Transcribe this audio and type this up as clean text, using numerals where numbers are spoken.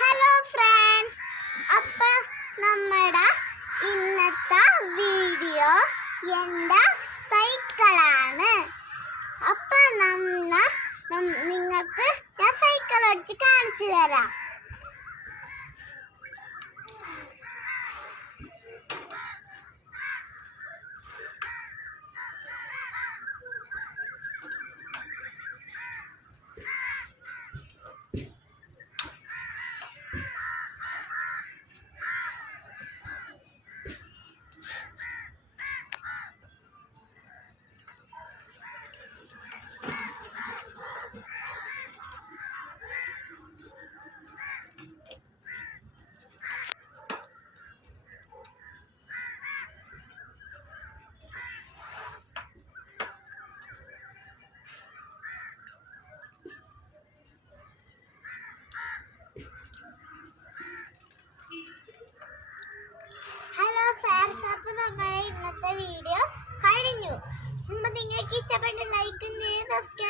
Hello friends, അപ്പം നമ്മുടെ ഇന്നത്തെ വീഡിയോ എൻ്റെ സൈക്കിളാണ്. അപ്പം നിങ്ങൾക്ക് ഞാൻ സൈക്കിൾ ഓടിച്ച് കാണിച്ചു തരാം. അപ്പോൾ നമ്മുടെ ഇന്നത്തെ വീഡിയോ കഴിഞ്ഞു. നിങ്ങൾക്ക് ഇഷ്ടപ്പെട്ട ലൈക്കും ചെയ്ത് സബ്സ്ക്രൈബ്